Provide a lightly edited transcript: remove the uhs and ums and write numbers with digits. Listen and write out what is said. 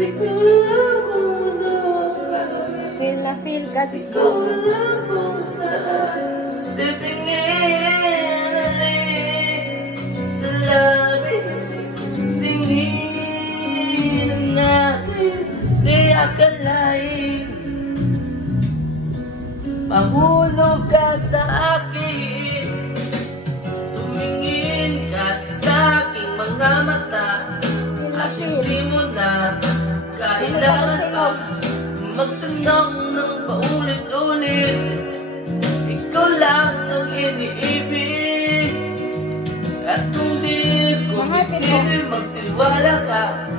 Feel na feel, God is good. Akalain mahulog ka sa akin, tumingin ka sa aking mga mata, at hindi mo na kailangan pa magtanong ng paulit-ulit. Ikaw lang ang iniibig, at kung di ko magtiwala ka,